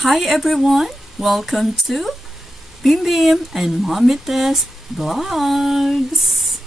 Hi everyone! Welcome to Bim Bim and Mommy Tess Vlogs!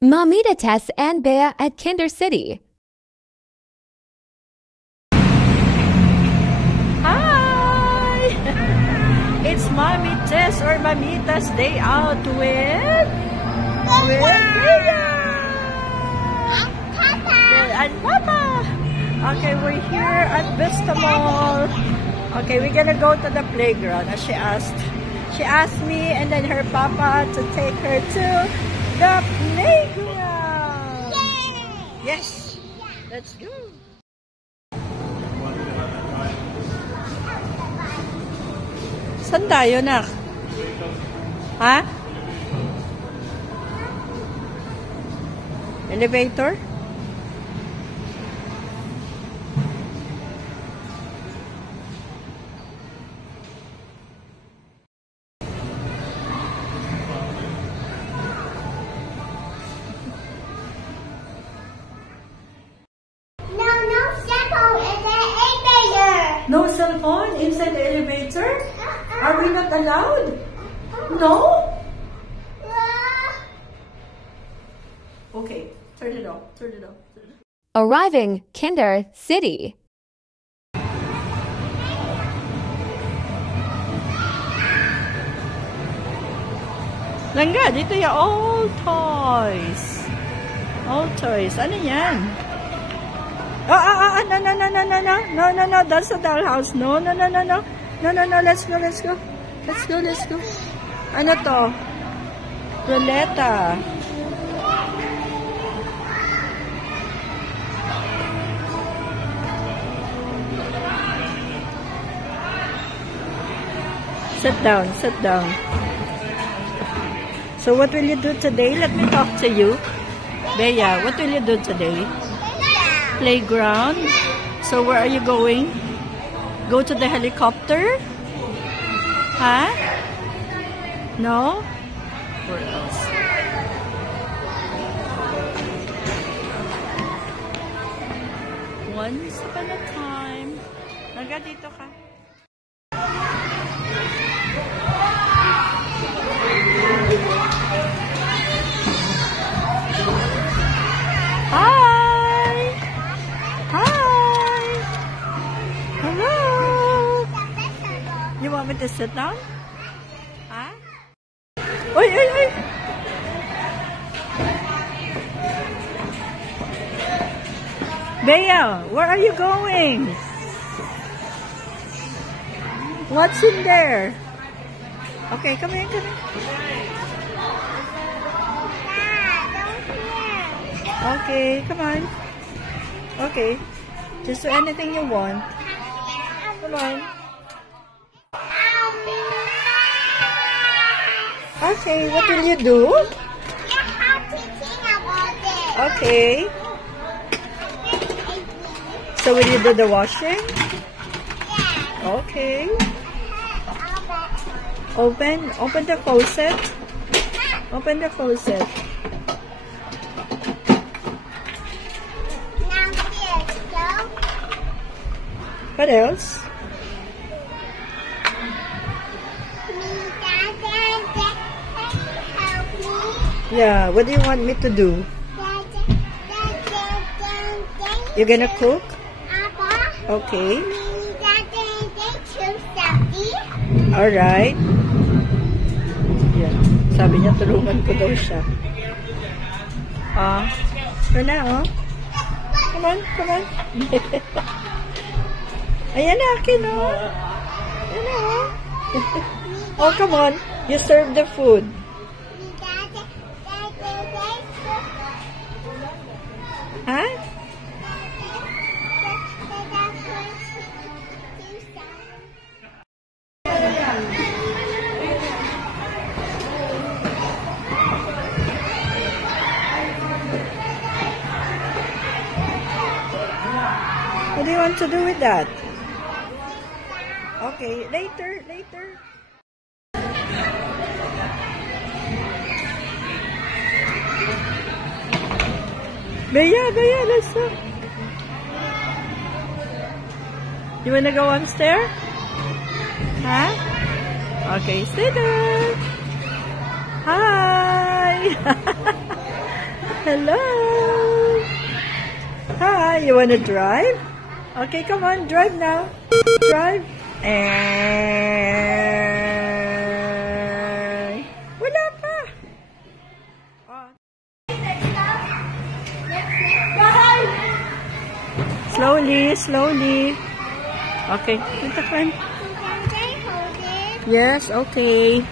Mamita Tess and Bea at Kinder City. Hi! It's Mommy Tess or Mamita's day out with Bea! And Papa! Okay, we're here at Vista Mall. Okay, we're gonna go to the playground as she asked. She asked me and then her papa to take her to the playground. Yay! Yes. Let's go. Saan tayo, nak? Ha? Elevator? No cell phone inside the elevator? Are we not allowed? No? Okay, turn it off, turn it off. Arriving Kinder City. Langga, dito yung all toys. All toys. Ano yan? No, that's a dollhouse. No, let's go. Ano to? Ruleta. Sit down. So what will you do today? Let me talk to you. Bea, what will you do today? Playground. So where are you going? Go to the helicopter? Huh? No? Where else? Once upon a time. Naga dito ka. You want me to sit down? Huh? Oy! Bea, where are you going? What's in there? Okay, come in. Okay, come on. Okay, just do anything you want. Come on. Okay, what will you do? Okay. So will you do the washing? Okay. Open the faucet. Open the faucet. What else? Yeah, what do you want me to do? You're gonna cook? Okay. Alright. Yeah. Sabi niya, tulungan ko daw siya. Ito na, oh. Come on. Ayan na, akin, oh. Ayan na, oh. Oh, come on. You serve the food. Huh? want to do with that? Okay, later, later. Bea, let's go. You wanna go upstairs? Huh? Okay, stay there. Hi. Hello. Hi, you wanna drive? Okay, come on, drive now. Drive. And wala pa. Oh. Slowly, slowly. Okay, Tita Fran. Yes, okay.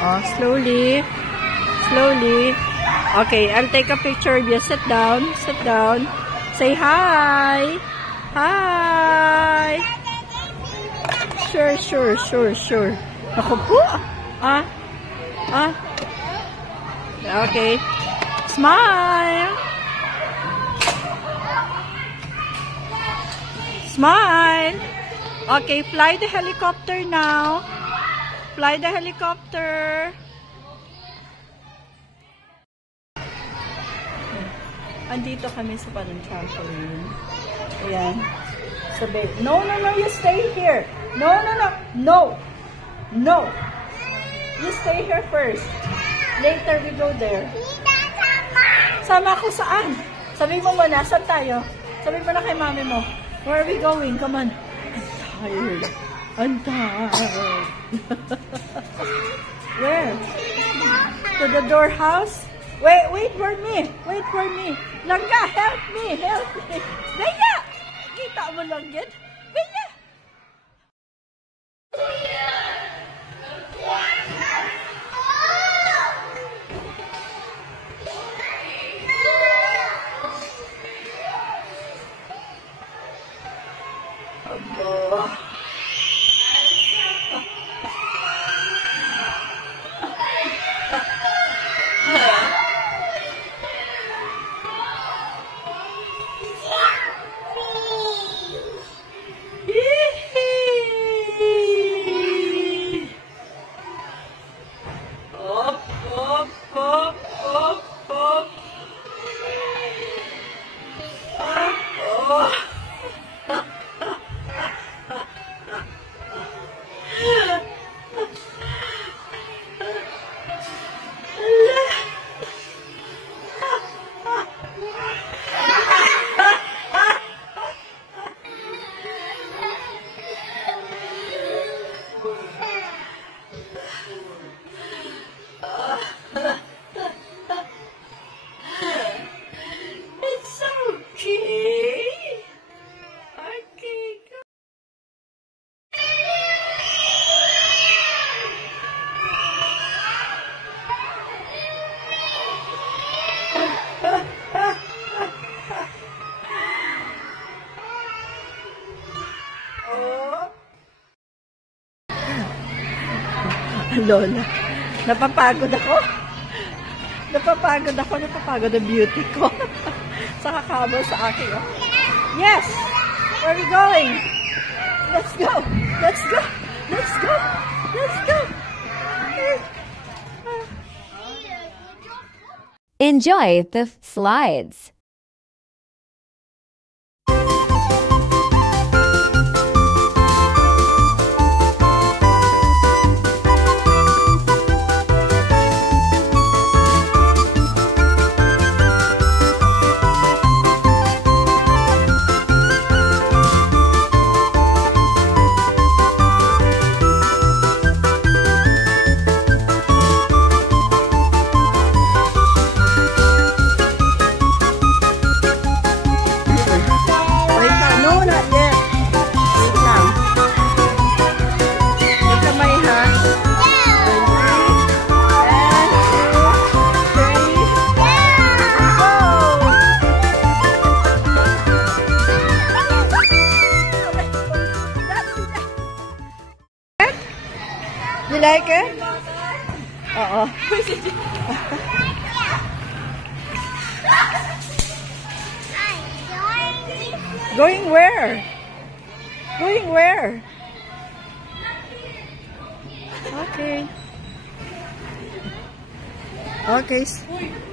Oh, slowly. Slowly. Okay, I'll take a picture of you. Sit down. Sit down. Say hi. Hi. Sure, sure, sure, sure. Ako po. Okay. Smile. Smile. Okay, fly the helicopter now. Fly the helicopter. Andito kami sa parang trampoline. Ayan. Sabi, no, you stay here. No. You stay here first. Later we go there. Sama ko saan? Sabi mo muna, saan tayo? Sabi mo na kay mami mo. Where are we going? Come on. I'm tired. Where? To the door house? Wait for me. Wait for me. Langga, help me. Bea! Kita mo lang yan? Bea! Lola, napapagod ako ang beauty ko sa kakabal sa akin. Oh. Yes! Where are we going? Let's go! Enjoy the slides. You like it? Oo. Going where? Going where? Okay. Okay.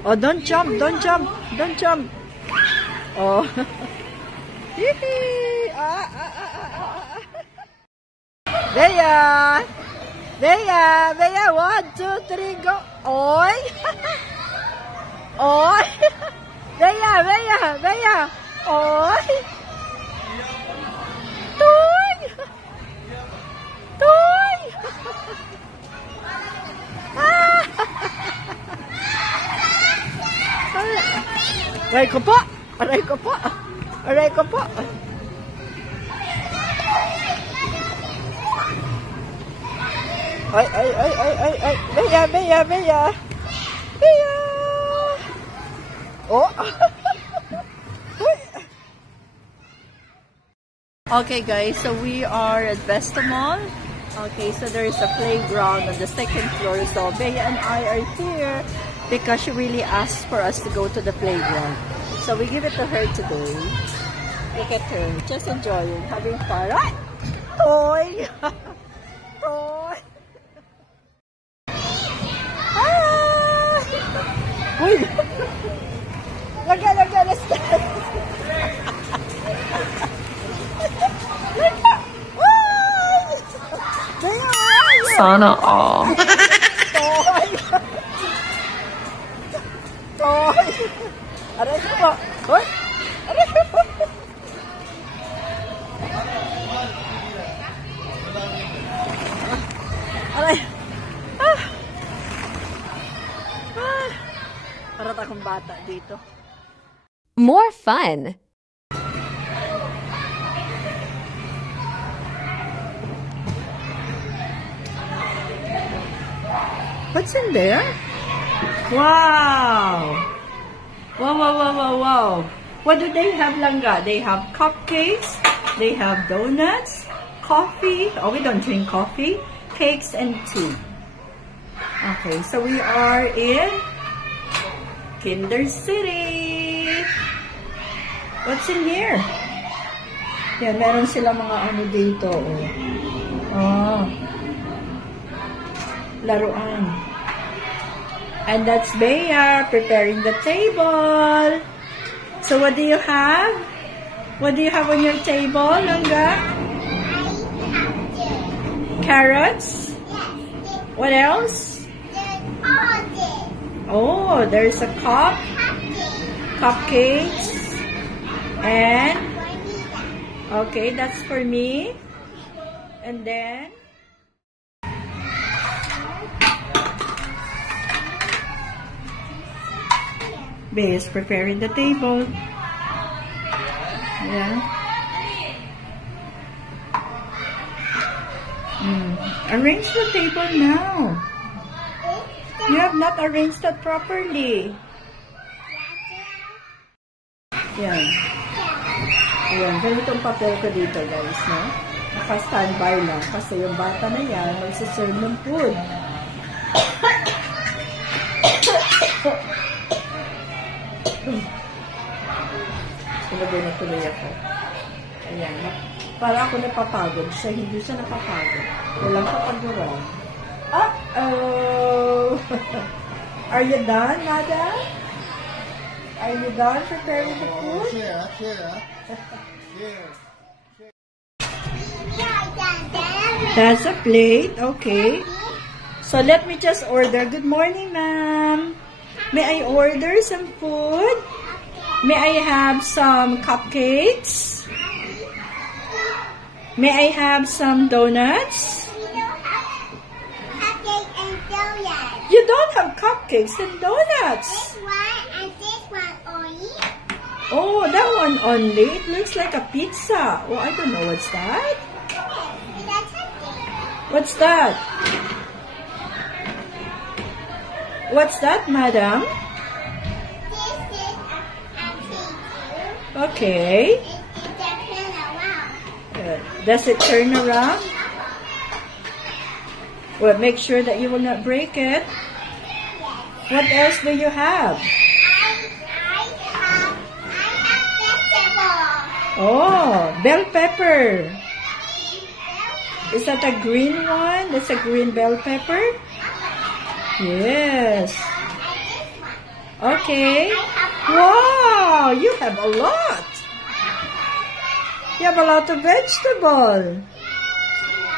Oh, don't jump, don't jump, don't jump. Oh. Bea! Bea! Bea! 1, 2, 3, go! Oy! Oy! Bea! Bea! Bea! Oy! Toy! Toy! Aray ko po! Aray ko po! Aray ko po! Ay, ay, ay, ay, ay, ay! Bea! Bea! Bea! Bea! Oh! Okay guys, so we are at Vesta Mall. Okay, so there is a playground on the second floor. So Bea and I are here because she really asked for us to go to the playground. So we give it to her today. Look at her, just enjoying, having fun. Right? Toy! Toy! Ah! Uy! Laga, laga, let's go! Sana all. Toy! Toy! Aray ko po! Hoy! Aray ko po! Aray! Ah! Ah! Para akong bata dito. More fun. What's in there? Wow! Wow, wow, wow, wow, wow. What do they have, Langga? They have cupcakes, they have donuts, coffee. Oh, we don't drink coffee. Cakes and tea. Okay, so we are in Kinder City. What's in here? Yan, meron sila mga ano dito. Oh. Laruan. And that's Bea preparing the table. So what do you have? What do you have on your table, Langga? Carrots? What else? Oh, there's a cup. Cupcakes. And okay, that's for me. And then Bea is preparing the table. Yeah. Arrange the table now. You have not arranged that properly. Yan. Ayan. Ganitong papel ko dito, guys, no? Naka-standby lang kasi yung bata na yan magsiserve ng food. Sinagay na tuloy ako. Ayan. Para ako napapagod. Siya, hindi siya napapagod. Walang kapaguran. Uh-oh! Are you done, Madam? Are you done preparing the food? That's a plate. Okay. So let me just order. Good morning, ma'am. May I order some food? May I have some cupcakes? May I have some donuts? Cupcake and donuts. You don't have cupcakes and donuts. This one and this one only. Oh, that one only. It looks like a pizza. Oh, I don't know what's that. That's something. What's that? What's that, madam? This is a pizza. Okay. It's a turn around. Does it turn around? Well, make sure that you will not break it. What else do you have? I have vegetable. Oh, bell pepper. Is that a green one? That's a green bell pepper? Yes. Okay. Wow, you have a lot. You have a lot of vegetable.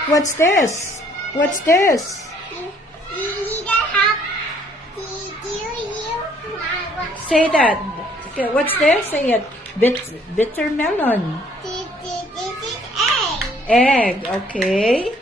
What's this? What's this? Say that. Okay, what's this? Say it. Bitter melon. This is egg. Egg, okay.